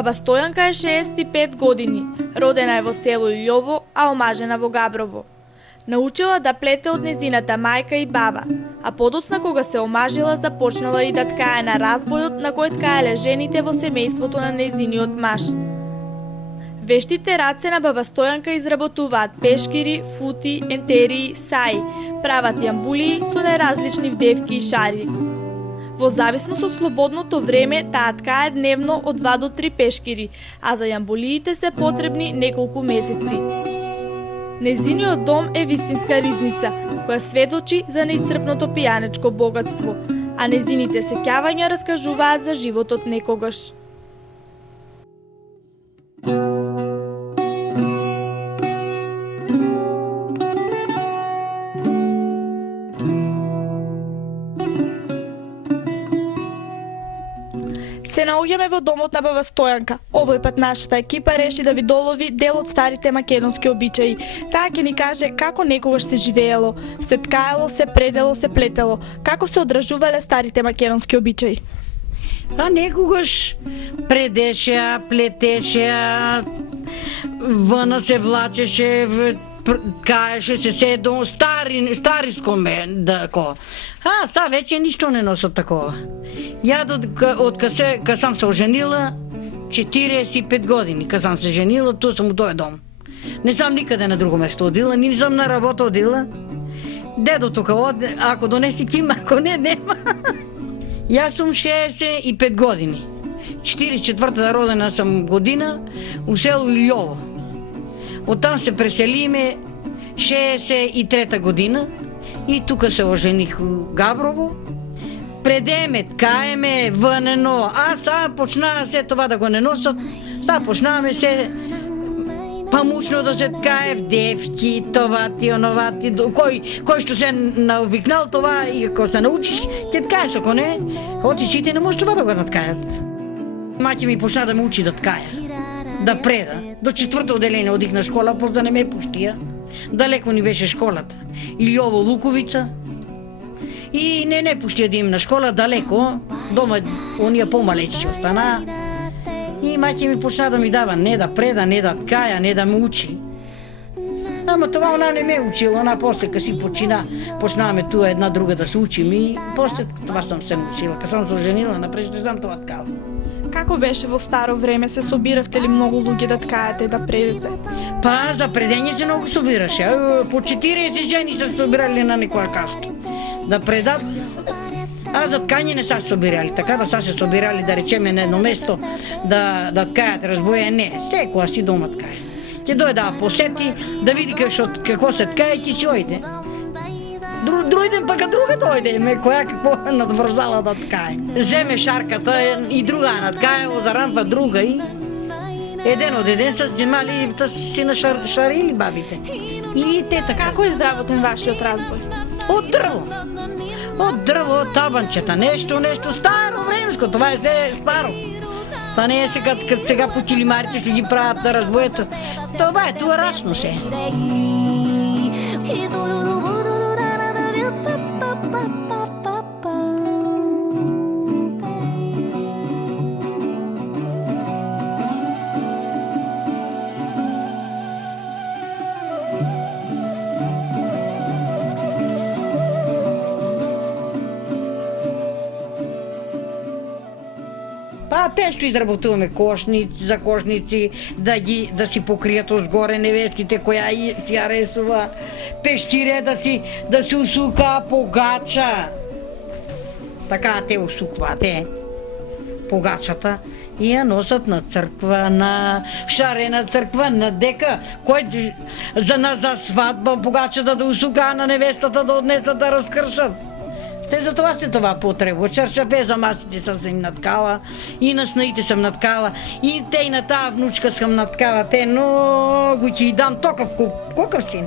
Баба Стојанка е 65 години, родена е во село Илјово, а омажена во Габрово. Научила да плете од незината мајка и баба, а подоцна кога се омажила започнала и да ткае на разбојот на кој ткаеле жените во семејството на незиниот маж. Вештите раце на баба Стојанка изработуваат пешкири, фути, ентерии, саи, прават јамбулии со неразлични вдевки и шари. Во зависност од слободното време, таа ткае дневно од 2 до 3 пешкири, а за јамбулиите се потребни неколку месеци. Незиниот дом е вистинска ризница, која сведочи за неисцрпното пијанечко богатство, а незините сеќавања раскажуваат за животот некогаш. Се наоѓаме во домот на баба Стојанка. Овој пат нашата екипа реши да ви долови дел од старите македонски обичаи. Таа ќе ни каже како некогаш се живеело, се ткаело, се предело, се плетело, како се одражувале старите македонски обичаи. А некогаш предеше, плетеше, въна се влачеше, ткаеше се до стариско дако. А са вече ништо не носат такова. Ја од кога сам се оженила, 45 години, кога сам се женила, ту сум у тој дом. Не сам никаде на друго место одила, ни сам на работа одила. Дедо тука оде, ако донеси кима, ако не, нема. Јас сум 65 години. 44-та родена сам година у село Илјово. Оттам се преселиме 63-та година и тука се ожених у Габрово. Предеме, ткаеме, вънено, а сега почнаа се това да го не носат. Сега почнаваме се памучно да се ткае вдевки, това ти, онова ти. Кој што се навикнал това и ако се научиш, ќе ткаеш, ако не, оти сите не може това да го наткаят. Маќа ми почна да ме учи да ткае, да преда. До 4-то отделение одих на школа, после да не ме пуштија. Далеко ни беше школата. Илјово, Луковица. И не пуштија да им на школа, далеко. Дома, онија помалечи остана. И маќа ми почна да ми дава не да преда, не да ткаја, не да ме учи. Ама това она не ме учила, она после кога си почнаваме туа една друга да се учим и после това сам се научила. Кога сам се оженила, напред не знам това ткала. Како беше во старо време? Се собиравте ли многу луѓе да ткаете, да предите? Па, за предење се многу собираше. По 40 жени се собирали на некоја кашта. Да предат, а за ткање не са собирали. Така да са се собирали, да речеме, на едно место да ткајат разбоја. Не, секоја си дома ткаја. Ќе дојде да посети, да види какво се ткаја и ќе си ојде. Друиден пак друга дојде, која какво надврзала да ткае. Земе шарката и друга наткае, озарампа друга и еден од еден са земали да си нашарили бабите. И те така. Како е изработен вашиот разбој? Од дрво. Од дрво, од табанчета, нешто старо времско, това е се старо. Та не е сега по килимарите што ги прават на разбојето. Това е туарашно се. Па те што изработуваме кошници, да си покријат озгоре невестите која си ја ресува, пештире да си усука погача. Така те усукваат погачата и ја носат на црква, на шарена црква, на дека, кој за свадба погачата да усука, на невестата да однесат да разкршат. Те за това се това потреба. Чаршапе за масите съм им наткала, и на снаите съм наткала, и те и на таа внучка съм наткала. Те много ќе и дам токав колкав син.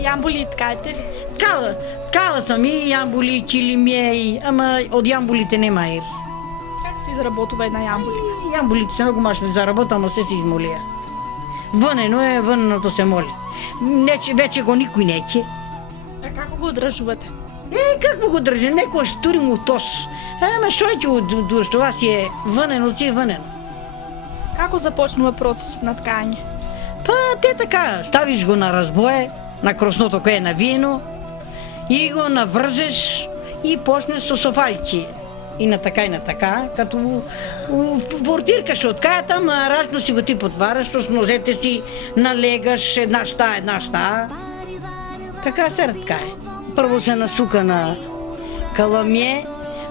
Јамбули ткаете ли? Ткала съм и јамбули, килимјеи, ама од јамбулите нема ер. Како се изработува една јамбулика? Јамбулите се многу машно заработа, ама се измолија. Вънено е, въненото се моли. Вече го никој неќе. А како го одржувате? Какво го држи? Некој штури му тос. Ама што ќе го држи? Това си е вънено, си е вънено. Како започнува процесот на ткање? Па те така, ставиш го на разбое, на кросното кое е навиено и го наврзеш и почнеш со софалчи. И на така, като вортиркаш од кајата, ама рачно си го ти потвараш, со нозете си налегаш една шта. Така се ткае. Прво се насука на каламие,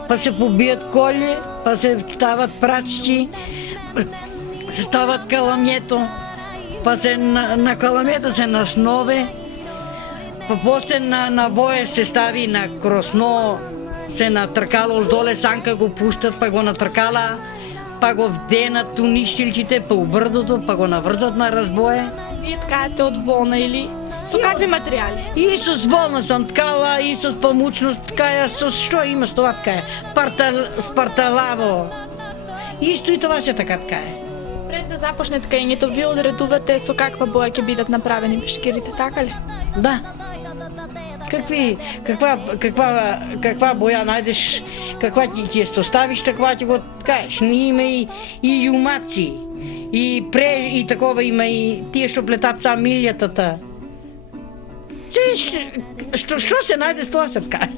па се побият коли, па се стават прачки, се стават каламието, па се на каламието се наснове, па после на боje се стави на кросно, се натркала доле, санка го пуштат, па го натркала, па го вденат уништилките, па убрдото, па го наврзат на разбое. Вие ткаете од волна или со какви материјали? И со волна сам ткала, и со памучност ткаја, со што има со това ткаја? Спарталаво. Исто и това се така ткае. Пред да започне ткањето, вие одредувате со каква боја ќе бидат направени пешкирите, така ли? Да. Каква боја најдеш, каква ќе ја составиш, таква ќе го ткаеш. Ние има и јумаци, и такова има и тие што плетат сам милјатата. Што се најде, тоа се ткае.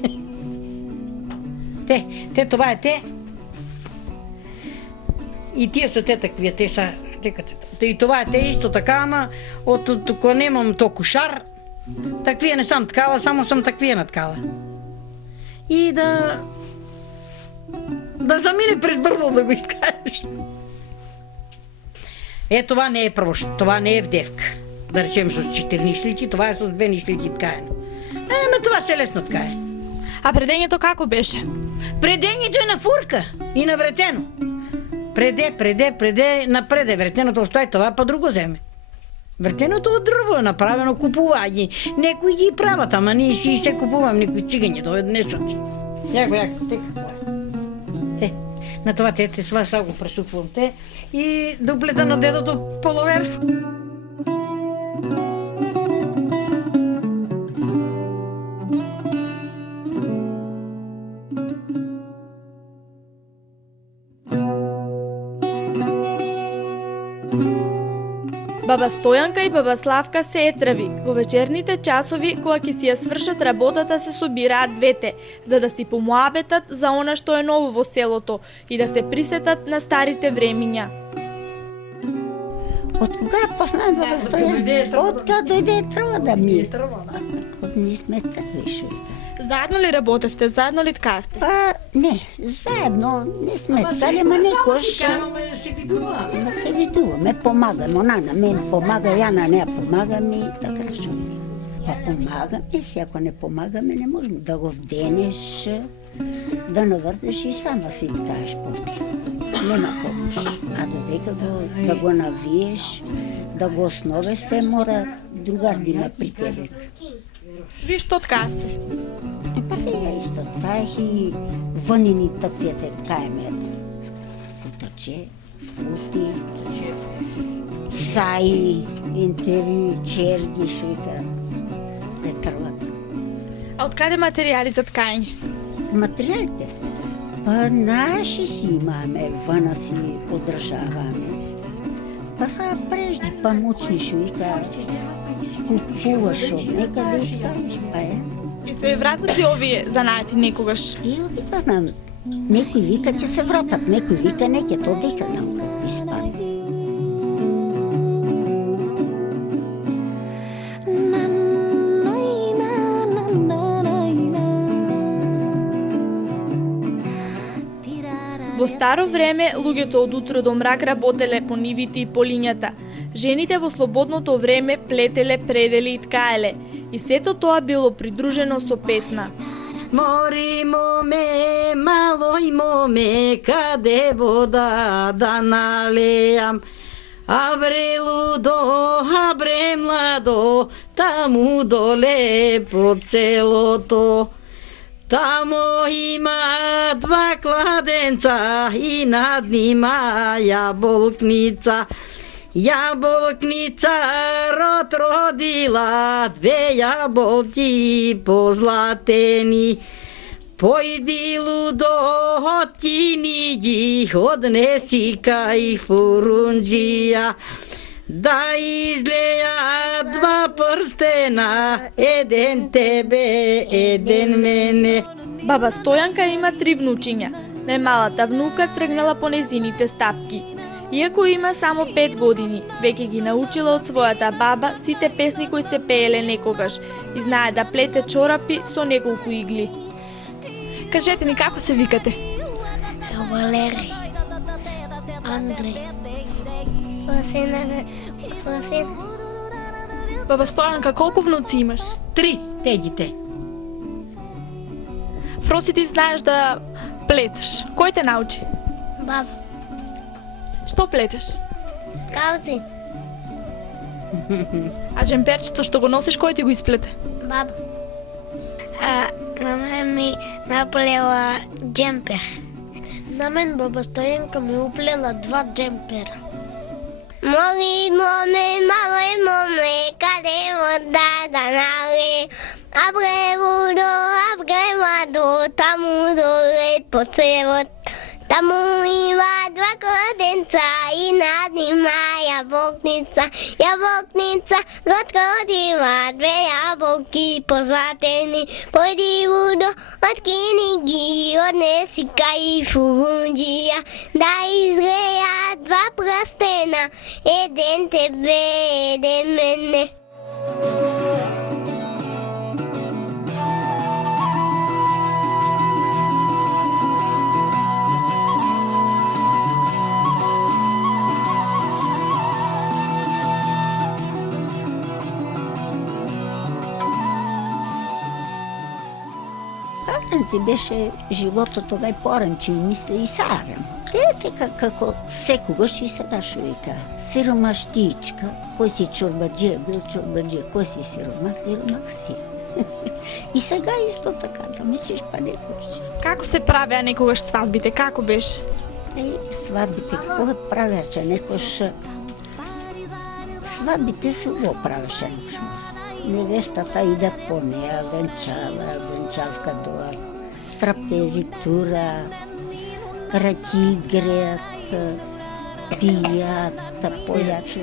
Те това е те. И тие са те таквија, те са и това е те исто така, ама кога немам толку шар, таквија не сам ткала, само сам таквија наткала. И да замине през брдо да го искажеш. Това не е прво, това не е вдевка. Да речем со 4 нишлици, това е со 2 нишлици ткаено. Ама това се лесно ткае. А предењето како беше? Предењето е на фурка и на вретено. Преде, напреде вретеното остави това, па друго земе. Вретеното од дрво е направено, купување. Некои ги прават, ама ние си се купувам, некои цигање донесат. Јако, те какво е? На това те сва са го пресупувам те и дуплета на дедото половер. Баба Стојанка и баба Славка се етрави. Во вечерните часови, кога ќе си ја свршат работата, се собираат двете, за да си помуабетат за она што е ново во селото и да се присетат на старите времиња. Од кога познам баба Стојанка? Од кога дојде труда ми. Од ние сме трвиши. Заедно ли работевте, заедно ли ткавте? Па не, заедно не сме ткали, ама некош да се видуваме, помагаме, она на мен помага, ја на неа помагам и така што. Па помагаме си, ако не помагаме не можеме да го вденеш, да навртеш и сама си ткаеш после. Нема помош, а додека да го навиеш, да го основеш, се мора другар да има при тебе. Ви што ткавте? Па ја исто ткаех и вънини таквите ткаеме. Кутаче, фути, саи, интервју, черги, што вика, те трват. А од каде материјали за ткање? Материјалите? Па наши си имаме, въна си подржаваме. Па са прежди памучни, што вика, купуваш од некаде и ткаеш, па е. И се вратат ли овие занаати некогаш? И одека знам, некои вика ќе се вратат, некои вика не ќе, то дека знам како испани. Во старо време, луѓето од утро до мрак работеле по нивите и по лињата. Жените во слободното време плетеле, пределе и ткаеле. И сето тоа било придружено со песна. Мори моме, малој моме, каде вода да налеам? Абре лудо, абре младо, таму доле по целото. Тамо има 2 кладенца и над нима јаболкница. Јаболкница род родила 2 јаболки позлатени. Појди лудо, ти ни ги однеси кај фурунџија, да излеја два прстена, еден тебе, еден мене. Баба Стојанка има 3 внучиња. Најмалата внука тргнала по незините стапки. Иако има само 5 години, веќе ги научила од својата баба сите песни кои се пееле некогаш и знае да плете чорапи со неколку игли. Кажете ни како се викате? Валери, Андреј, Васен. Баба Стојанка, колку внуци имаш? 3 тегите. Фроси, ти знаеш да плетеш. Кој те научи? Баба, Што плетеш? калци, А джемперчето што го носиш, кој ти го исплете? баба. На мен ми наплела джемпер. На мен баба Стојанка ми уплела 2 джемпера. Моли, мале, каде вода да нале? Абре воду, таму доле по цевот. Таму има 2 кладенца и над нима јабокница. Ротко има 2 јаболки позлатени. Појди лудо, откини ги, однеси кај фурунџија. Да излеја 2 прстена, еден тебе, еден мене. Паренци беше животот тогај поранчи, мисле и сарем. Дете како секогаш и сега шо вика, сиромаштичка, кој си чорбаџе, бил чорбаџе, кој си сиромах си. И сега исто така, да мислиш па некој. Како се правеа некогаш свадбите? Како беше? Свадбите, кога правеше некош, свадбите се го правеше некош. Невестата идат по неа, венчавка доа, трапези, тура, раки греат, пијат, појаче,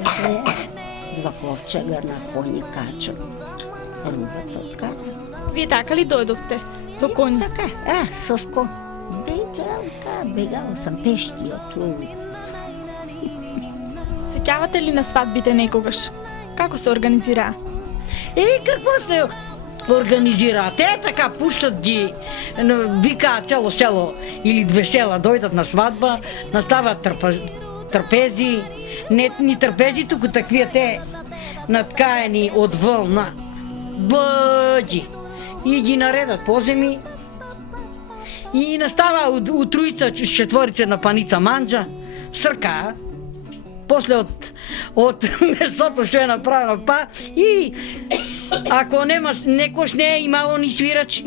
2 ковчега на коњи качат, рубата откара. Вие така ли дојдовте со коњи? Така, со скон. Бегала сам пешти од туа. Сеќавате ли на свадбите некогаш? Како се организираа? Какво се организираат? Така пуштат ги, викаат цело село или 2 села дојдат на свадба, настават трпези, нетни трпези, туку таквија те наткаени од вълна, бъджи, и ги наредат поземи, и настава у тројца, 4 на паница манџа, срка, после од месото што е направено па, и ако нема, некош не е имало ни свирач,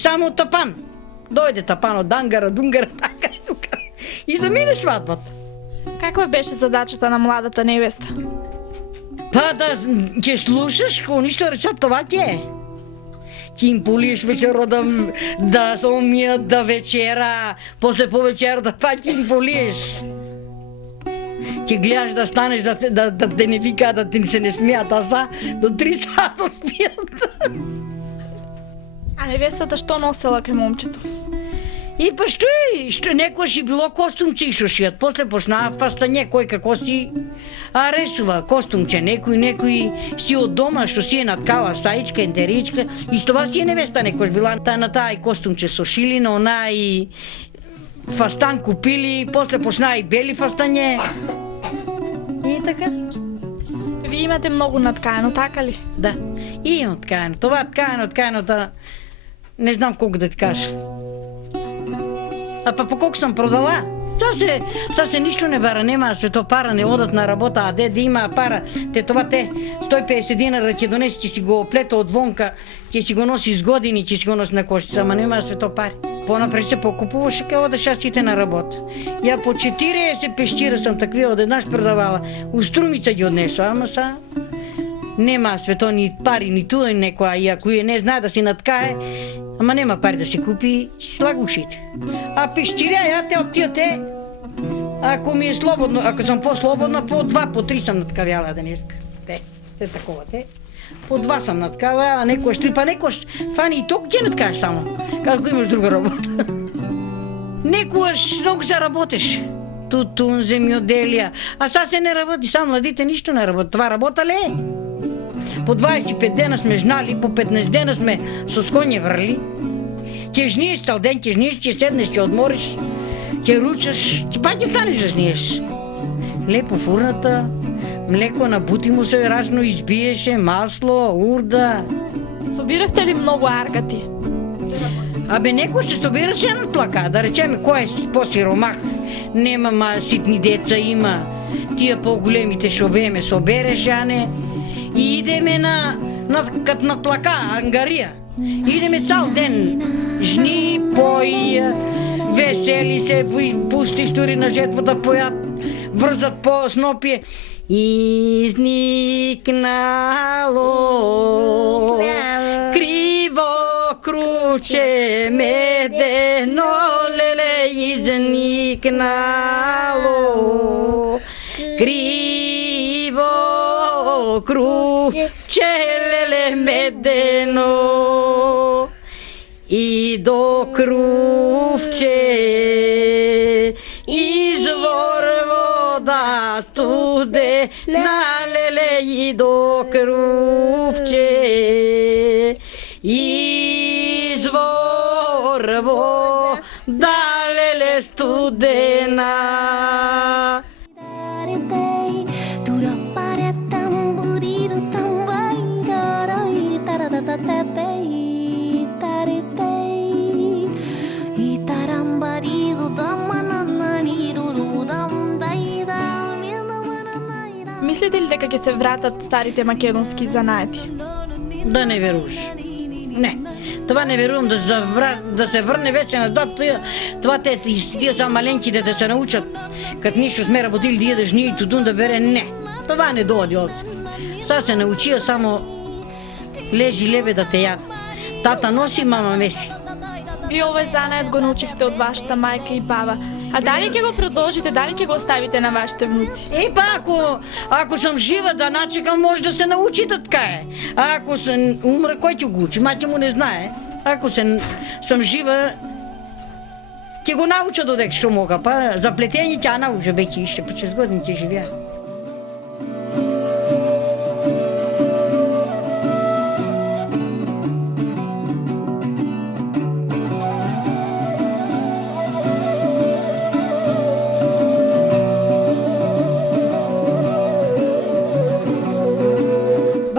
само тапан. Дојде тапанот, дангара, дунгара, и замине свадбата. Каква беше задачата на младата невеста? Па да ќе слушаш, кој ништо речат, това ќе е. Ќе им полиеш вечеро да се умијат, да вечера, после повечерата па ќе им полиеш. Ќе гледаш да станеш, да те не вика, да ти се не смеат, а са до 3 сата спијат. А невестата што носела кај момчето? И па што некојаш и било костумче и што шијат, после почнаа фастање, кој како си ресува костумче, некој си од дома што си е наткала стаичка, ентеричка, и това си е невеста некојаш била на таа и костумче со шилина, онаа и фастан купили, после почнаа и бели фастанје. И така. Вие имате многу наткаено, така ли? Да, и имам ткаено. Това ткаено, да не знам колку да ти кажа. А па по колку сум продала? Са се ништо не бара, нема свето пара, не одат на работа, а де има пара, те 150 динара ќе донеси, ќе си го оплета од вонка, ќе си го носи с години, ќе си го носи на кошица, ама нема свето пари. Понапред се покупуваше као да шастите на работа. Ја по 40 пештира сум такви одеднаш продавала, у Струмица ги однесла, ама са Нема свето ни пари ни туа некоја, и ако ја не знае да си наткае, ама нема пари да се купи, ќе слага ушите. А пишчирја, ја те од тие те, ако ми е слободно, ако сам по-слободна, по 2, по 3 сам наткавјала денеска. Те такова, те. По 2 сам наткава, а некојаш 3, па некојаш фани и ток ќе наткаш само, како имаш друга работа. Некојаш многу се работиш. Тутун, земјоделија, а са се не работи, сам младите ништо не работи. Това работа ли е? По 25 дена сме жнали, по 15 дена сме со скоње врли. Ќе жниеш цел ден, ќе жниеш, ќе седнеш, ќе одмориш, ќе ручаш, па ќе станеш да жниеш. Лепо фурната, млеко на бути му се разно избиеше, масло, урда. Собиравте ли многу аргати? Абе, некој се собираше на плака, да речеме, кој е по-сиромах, нема ситни деца има, тие по-големите шобеме собереше, а не. И идеме кад на плака, ангарија. Идеме цял ден, жни, пои, весели се, пусти штури на жетвата појат, врзат по снопие. Изникнало криво круче медено, леле, изникнало криво круче, леле, медено, и до крувче извор вода студена, леле, и до крувче извор вода, леле, студена. Мислите ли дека ќе се вратат старите македонски занаети? Да не веруваш. Не, това не верувам да се врне вече назад. Това тие са маленките да се научат. Кад ништо сме работили тие да жни и тудун да бере, не. Това не доади од. Са се научија само лежи лебе да те јад. Тата носи, мама меси. Вие овој занает го научивте од вашата мајка и баба. А дали ќе го продолжите, дали ќе го оставите на вашите внуци? Па ако сам жива да начекам, може да се научи така е. А ако се умре, кој ќе го учи? Маќа му не знае. Ако сам жива, ќе го науча додека што мога. Па за плетење ќе науча, веќе ище по 6 години ќе живеа.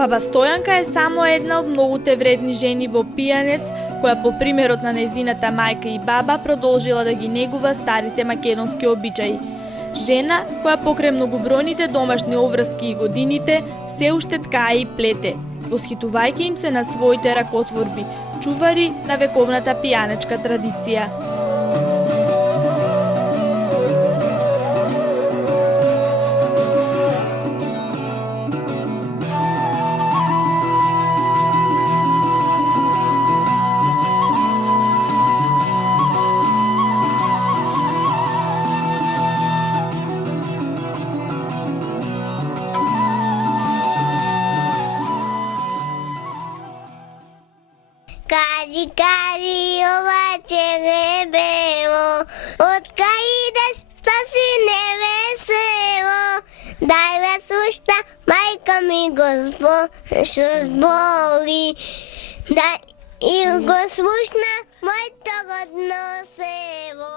Баба Стојанка е само една од многуте вредни жени во Пијанец, која по примерот на незината мајка и баба продолжила да ги негува старите македонски обичаи. Жена која покрај многобројните домашни обврски и годините се уште ткае и плете, восхитувајќи им се на своите ракотворби, чувари на вековната пијанечка традиција. Кажи, оваче гребево, откај идеш саси невесело. Дај ме сушта, мајка ми го зболи, дај и го слушна моето годно сево.